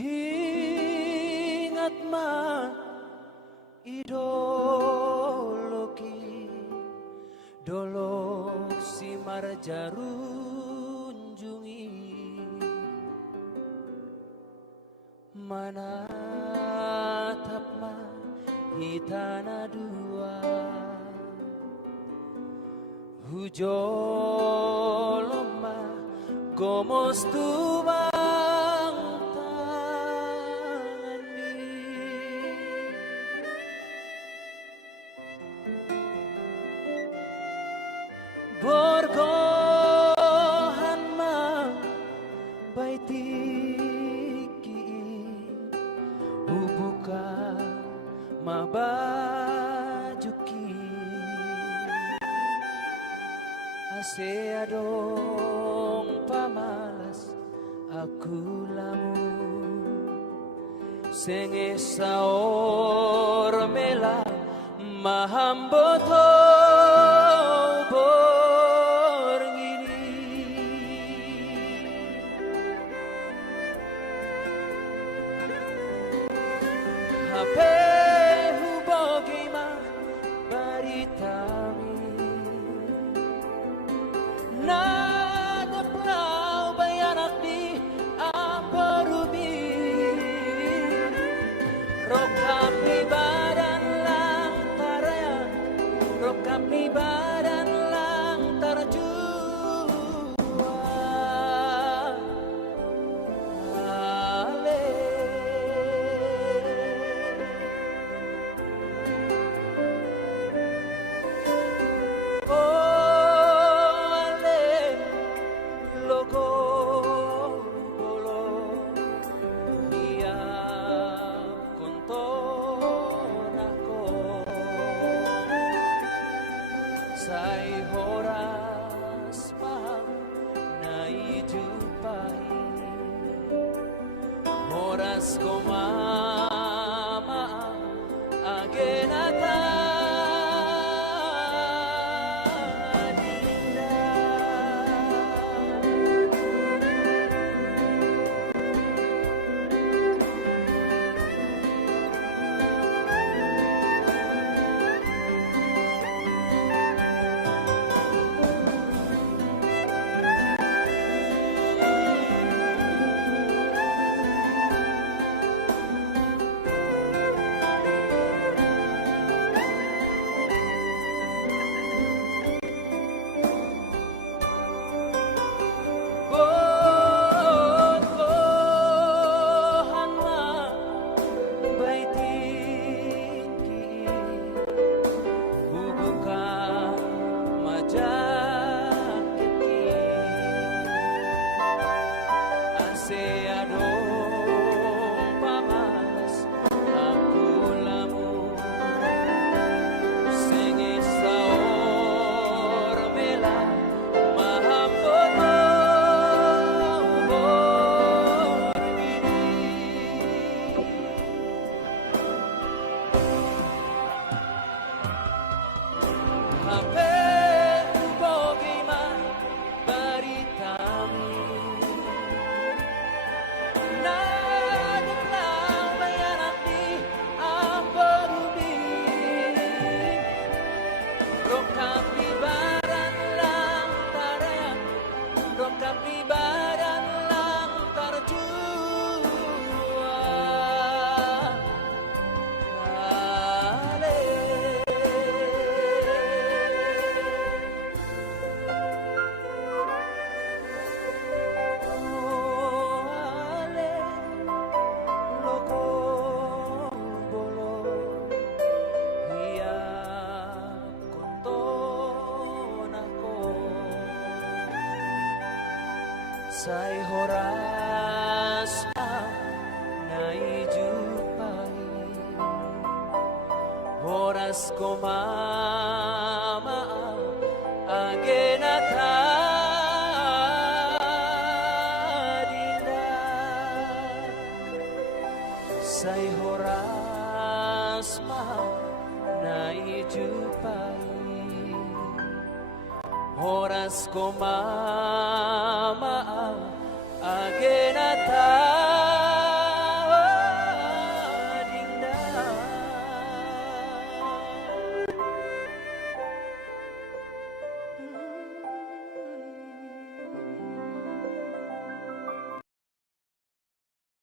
Ingat ma ideologi dolok si marjarunjungi manatap ma hitana dua hujoloma gomos tumang tangani borgohan mang baitiki ubuka mabajuki ase adong pamalas aku lamu senge saor mela mahamboto borngini hape hubogi ma baritami nadaplau bayanak di amperubi rokap di badan lang tarayan rokap di badan lang tarjua ale oh ale loko bolo iya kontonako say horas pang naijupai horas ko mama agenata say horas naijupai horas ko mama agenata dinda say horas naijupai horas ko mama